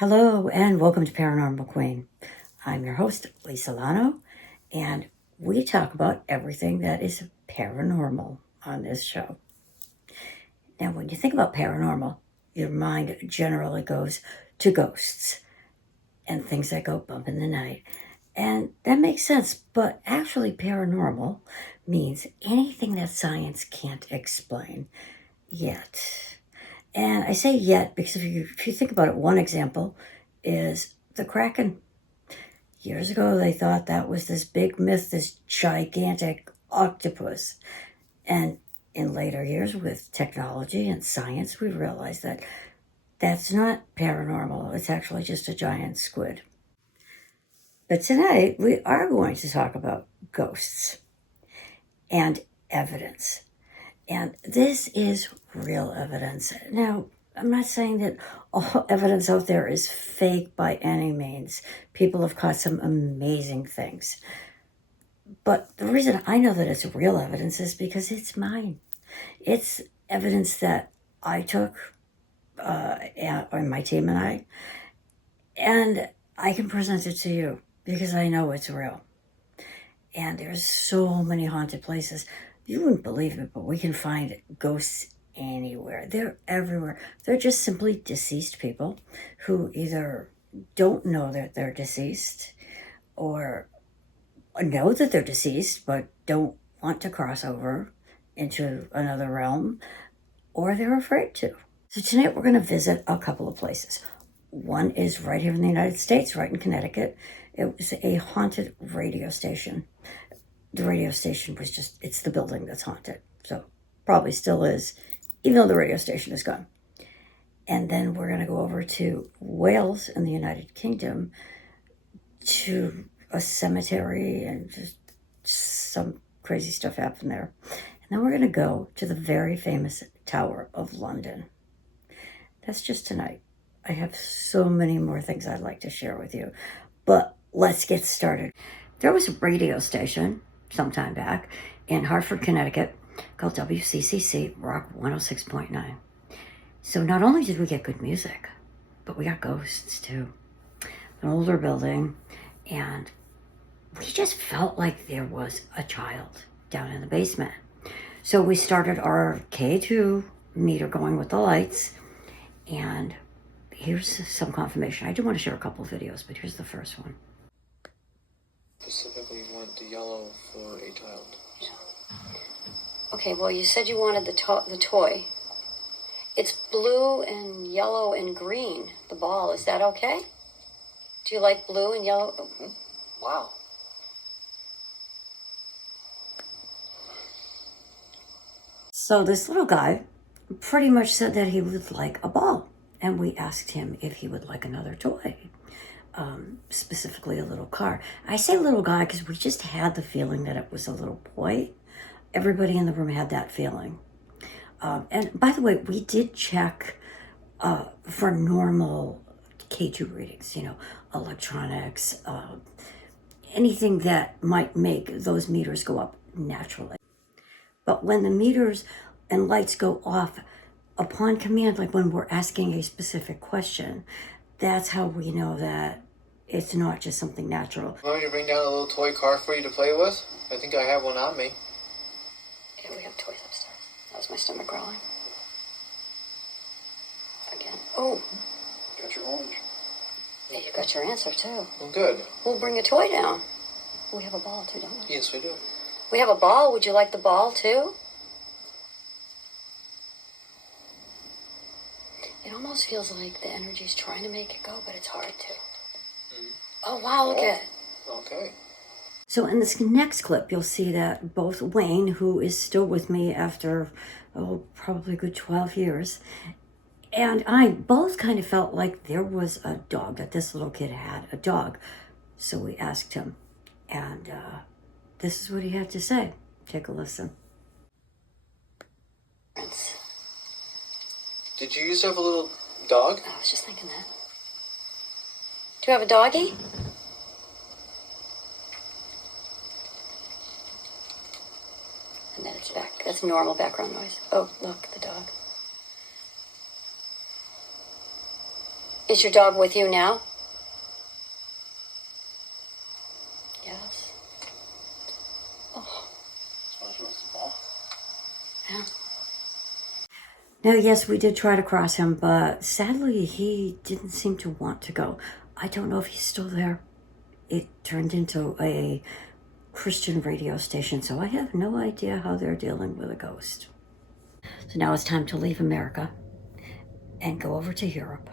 Hello and welcome to Paranormal Queen. I'm your host, Lisa Lano, and we talk about everything that is paranormal on this show. Now, when you think about paranormal, your mind generally goes to ghosts and things that go bump in the night. And that makes sense, but actually, paranormal means anything that science can't explain yet. And I say yet because if you think about it, one example is the Kraken. Years ago, they thought that was this big myth, this gigantic octopus. And in later years, with technology and science, we realized that that's not paranormal. It's actually just a giant squid. But tonight, we are going to talk about ghosts and evidence. And this is real evidence. Now, I'm not saying that all evidence out there is fake by any means. People have caught some amazing things. But the reason I know that it's real evidence is because it's mine. It's evidence that I took, and my team and I can present it to you because I know it's real. And there's so many haunted places. You wouldn't believe it, but we can find ghosts anywhere. They're everywhere. They're just simply deceased people who either don't know that they're deceased or know that they're deceased but don't want to cross over into another realm, or they're afraid to. So tonight we're going to visit a couple of places. One is right here in the United States, right in Connecticut. It was a haunted radio station. The radio station was it's the building that's haunted. So probably still is, even though the radio station is gone. And then we're going to go over to Wales in the United Kingdom to a cemetery, and just some crazy stuff happened there. And then we're going to go to the very famous Tower of London. That's just tonight. I have so many more things I'd like to share with you, but let's get started. There was a radio station sometime back in Hartford, Connecticut called WCCC Rock 106.9. So not only did we get good music, but we got ghosts too. An older building, and we just felt like there was a child down in the basement. So we started our K2 meter going with the lights, and here's some confirmation. I do want to share a couple of videos, but here's the first one. Specifically want the yellow for a child. Okay, well, you said you wanted the toy. It's blue and yellow and green, the ball. Is that okay? Do you like blue and yellow? Mm-hmm. Wow. So this little guy pretty much said that he would like a ball. And we asked him if he would like another toy, specifically a little car. I say little guy because we just had the feeling that it was a little boy. Everybody in the room had that feeling. And by the way, we did check for normal K2 readings, electronics, anything that might make those meters go up naturally. But when the meters and lights go off upon command, like when we're asking a specific question, that's how we know that it's not just something natural. Want me to bring down a little toy car for you to play with? I think I have one on me. Yeah, we have toys upstairs. That was my stomach growling. Again. Oh. Got your orange. Yeah, you got your answer, too. Well, good. We'll bring a toy down. We have a ball, too, don't we? Yes, we do. We have a ball. Would you like the ball, too? It almost feels like the energy's trying to make it go, but it's hard to. Mm-hmm. Oh, wow, look at it. Okay. So in this next clip, you'll see that both Wayne, who is still with me after, probably a good 12 years, and I both kind of felt like there was a dog, that this little kid had a dog. So we asked him, and this is what he had to say. Take a listen. Did you used to have a little dog? I was just thinking that. Do you have a doggie? And then it's back. That's normal background noise. Oh, look, the dog. Is your dog with you now? Yes. Oh. Yeah. Now, yes, we did try to cross him, but sadly, he didn't seem to want to go. I don't know if he's still there. It turned into a Christian radio station, so I have no idea how they're dealing with a ghost. So now it's time to leave America and go over to Europe.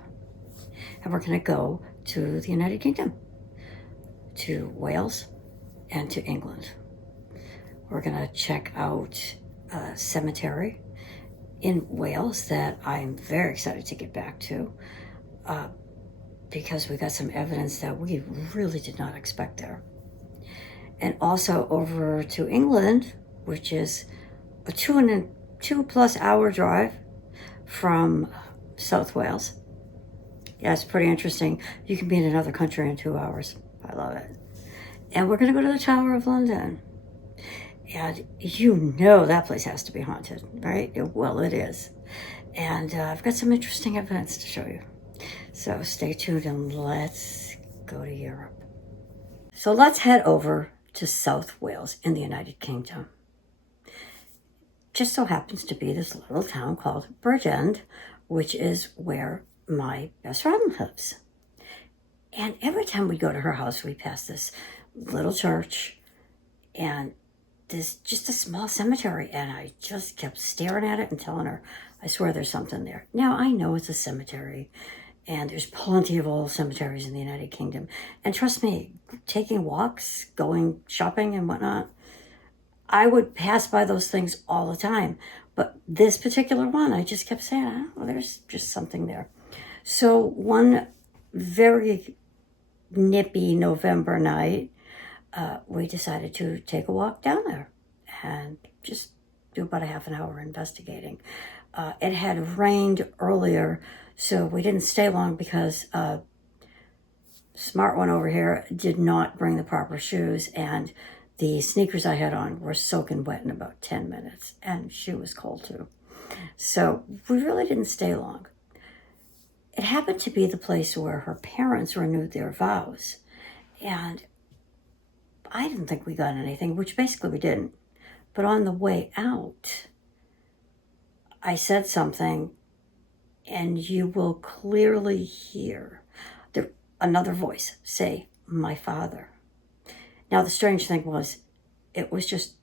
And we're going to go to the United Kingdom, to Wales, and to England. We're going to check out a cemetery in Wales that I'm very excited to get back to because we got some evidence that we really did not expect there. And also over to England, which is a 2+ hour drive from South Wales. Yeah, it's pretty interesting. You can be in another country in 2 hours. I love it. And we're going to go to the Tower of London. And you know that place has to be haunted, right? Well, it is. And I've got some interesting evidence to show you. So stay tuned and let's go to Europe. So let's head over to South Wales in the United Kingdom. Just so happens to be this little town called Bridgend, which is where my best friend lives. And every time we go to her house, we pass this little church and there's just a small cemetery, and I just kept staring at it and telling her, I swear there's something there. Now, I know it's a cemetery, and there's plenty of old cemeteries in the United Kingdom. And trust me, taking walks, going shopping and whatnot, I would pass by those things all the time. But this particular one, I just kept saying, oh, there's just something there. So one very nippy November night, we decided to take a walk down there and just do about a half an hour investigating. It had rained earlier, so we didn't stay long because smart one over here did not bring the proper shoes, and the sneakers I had on were soaking wet in about 10 minutes, and she was cold too. So we really didn't stay long. It happened to be the place where her parents renewed their vows, and I didn't think we got anything, which basically we didn't. But on the way out, I said something, and you will clearly hear another voice say, my father. Now, the strange thing was, it was just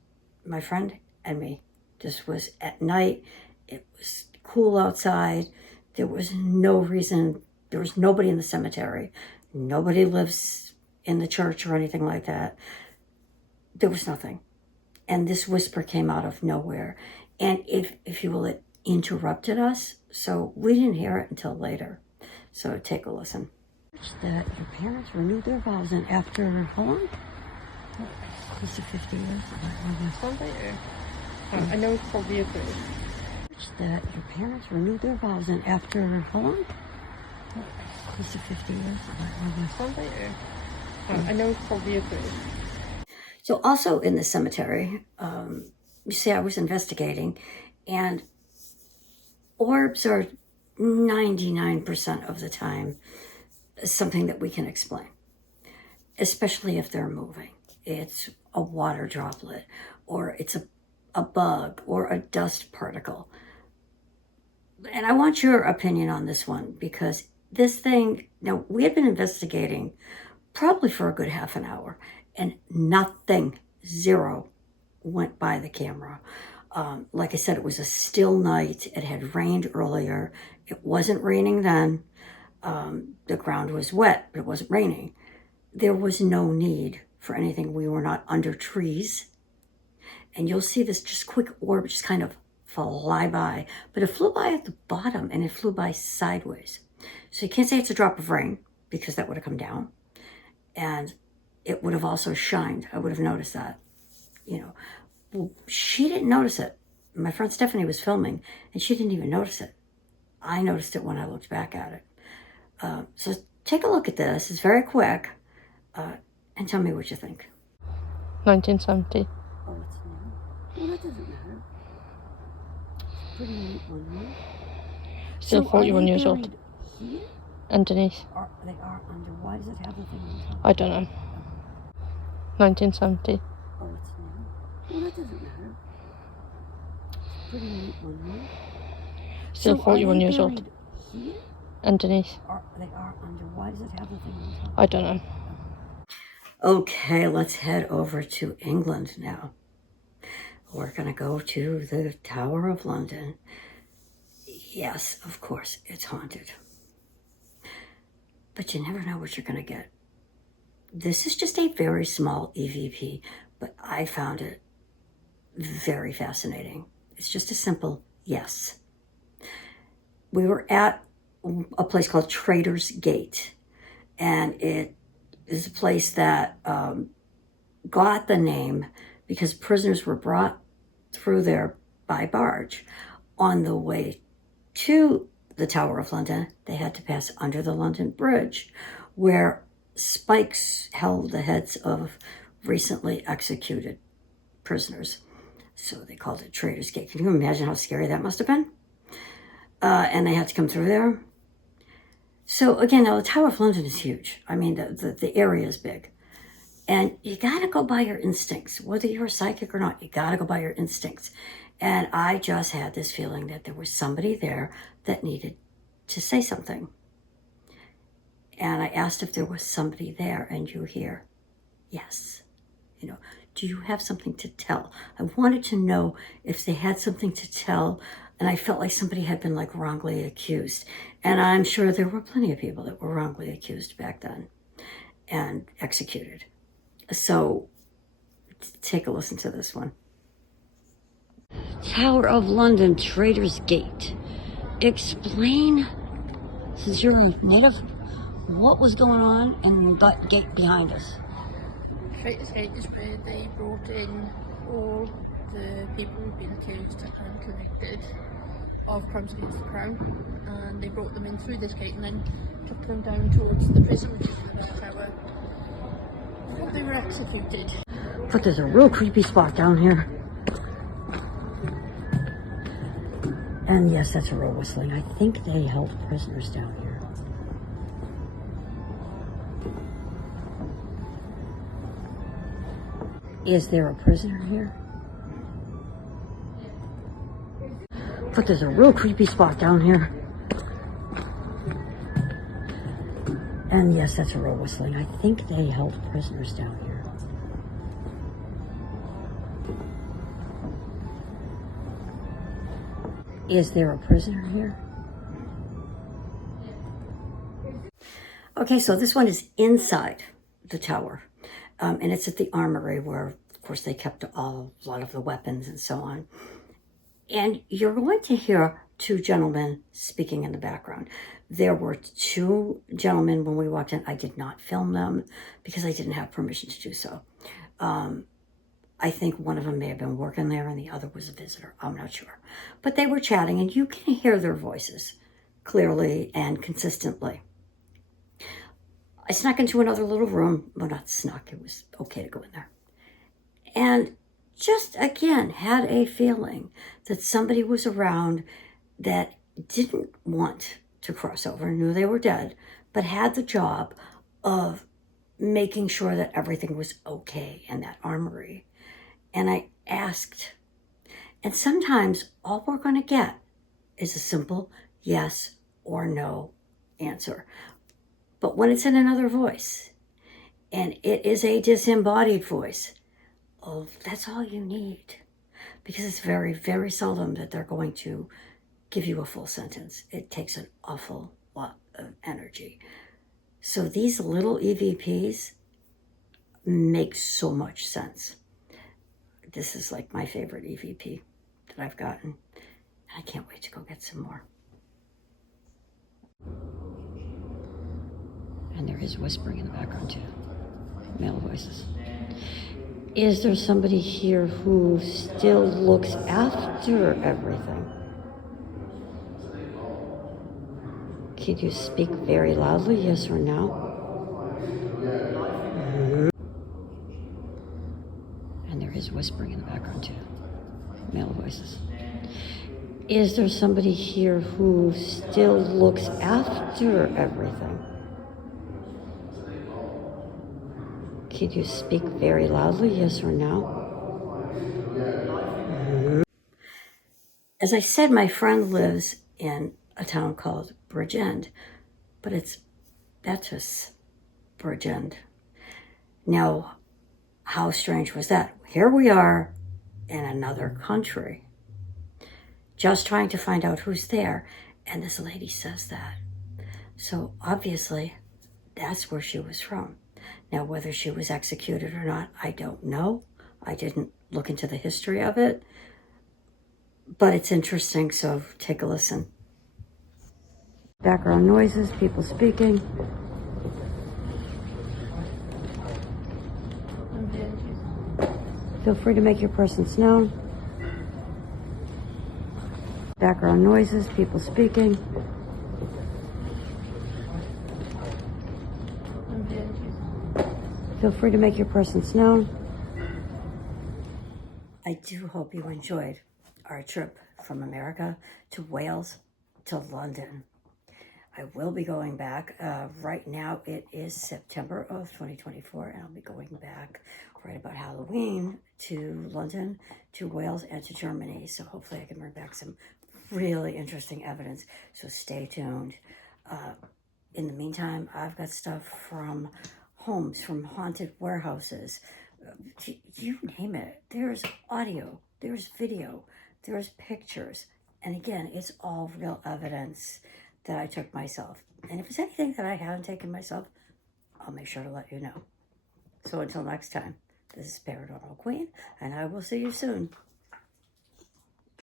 my friend and me. This was at night. It was cool outside. There was no reason. There was nobody in the cemetery. Nobody lives in the church or anything like that. There was nothing. And this whisper came out of nowhere. And if you will, it interrupted us. So we didn't hear it until later. So take a listen. That your parents renewed their vows, and after how long? Close to 50 years. Something. I know it's called Beatrice. That your parents renewed their vows, and after how long? Close to 50 years. Something. I know it's called Beatrice. So also in the cemetery, you see, I was investigating, and orbs are 99% of the time something that we can explain, especially if they're moving. It's a water droplet, or it's a bug, or a dust particle. And I want your opinion on this one, because this thing, now we had been investigating probably for a good half an hour, and nothing, zero, went by the camera. Like I said, it was a still night. It had rained earlier. It wasn't raining then. The ground was wet, but it wasn't raining. There was no need for anything. We were not under trees. And you'll see this just quick orb just kind of fly by. But it flew by at the bottom, and it flew by sideways. So you can't say it's a drop of rain, because that would have come down. And it would have also shined. I would have noticed that, Well, she didn't notice it. My friend Stephanie was filming, and she didn't even notice it. I noticed it when I looked back at it. So take a look at this. It's very quick. And tell me what you think. 1970. Oh, it's now? Well, that doesn't matter. It's pretty neat one, right? Still 41 years old. Here? underneath. They are under. Why does it have the thing on top? I don't know. 1970. Oh, it's new. Well, that doesn't matter. Pretty neat one, huh? Still So 41 are they years old. buried here? Underneath. They are under. Why does it have the thing on top? I don't know. Okay, let's head over to England now. We're going to go to the Tower of London. Yes, of course, it's haunted. But you never know what you're going to get. This is just a very small EVP, but I found it very fascinating. It's just a simple yes. We were at a place called Trader's Gate, and it is a place that got the name because prisoners were brought through there by barge. On the way to the Tower of London, they had to pass under the London Bridge, where spikes held the heads of recently executed prisoners. So they called it Trader's Gate. Can you imagine how scary that must have been? And they had to come through there. So again, now the Tower of London is huge. I mean, the area is big. And you gotta go by your instincts. Whether you're a psychic or not, you gotta go by your instincts. And I just had this feeling that there was somebody there that needed to say something. And I asked if there was somebody there, and you hear, yes. You know, do you have something to tell? I wanted to know if they had something to tell, and I felt like somebody had been like wrongly accused. And I'm sure there were plenty of people that were wrongly accused back then and executed. So take a listen to this one. Tower of London, Trader's Gate. Explain, since you're a native, what was going on in that gate behind us? Traitors' Gate is where they brought in all the people who've been accused and convicted of crimes against the crown, and they brought them in through this gate and then took them down towards the prison, which is in the tower, before they were executed. But there's a real creepy spot down here. And yes, that's a real whistling. I think they held prisoners down here. Is there a prisoner here? But there's a real creepy spot down here. And yes, that's a real whistling. I think they held prisoners down here. Is there a prisoner here? Okay, so this one is inside the tower. And it's at the armory where, of course, they kept a lot of the weapons and so on. And you're going to hear two gentlemen speaking in the background. There were two gentlemen when we walked in. I did not film them because I didn't have permission to do so. I think one of them may have been working there and the other was a visitor. I'm not sure. But they were chatting and you can hear their voices clearly and consistently. I snuck into another little room. Well, not snuck. It was okay to go in there. And just, again, had a feeling that somebody was around that didn't want to cross over, knew they were dead, but had the job of making sure that everything was okay in that armory. And I asked, and sometimes all we're going to get is a simple yes or no answer. But when it's in another voice, and it is a disembodied voice, oh, that's all you need. Because it's very, very seldom that they're going to give you a full sentence. It takes an awful lot of energy. So these little EVPs make so much sense. This is like my favorite EVP that I've gotten. I can't wait to go get some more. And there is whispering in the background too. Male voices. Is there somebody here who still looks after everything? Can you speak very loudly, yes or no? Mm-hmm. And there is whispering in the background too. Male voices. Is there somebody here who still looks after everything? Can you speak very loudly, yes or no? As I said, my friend lives in a town called Bridgend, but it's Beatrice Bridgend. Now, how strange was that? Here we are in another country, just trying to find out who's there, and this lady says that. So obviously, that's where she was from. Now, whether she was executed or not, I don't know. I didn't look into the history of it, but it's interesting, so take a listen. Background noises, people speaking. Feel free to make your presence known. Background noises, people speaking. Feel free to make your presence known. I do hope you enjoyed our trip from America to Wales to London. I will be going back. Right now it is September of 2024, and I'll be going back right about Halloween to London, to Wales, and to Germany. So hopefully I can bring back some really interesting evidence. So stay tuned. In the meantime, I've got stuff from homes, from haunted warehouses. You name it. There's audio, there's video, there's pictures. And again, it's all real evidence that I took myself. And if it's anything that I haven't taken myself, I'll make sure to let you know. So until next time, this is Paranormal Queen, and I will see you soon.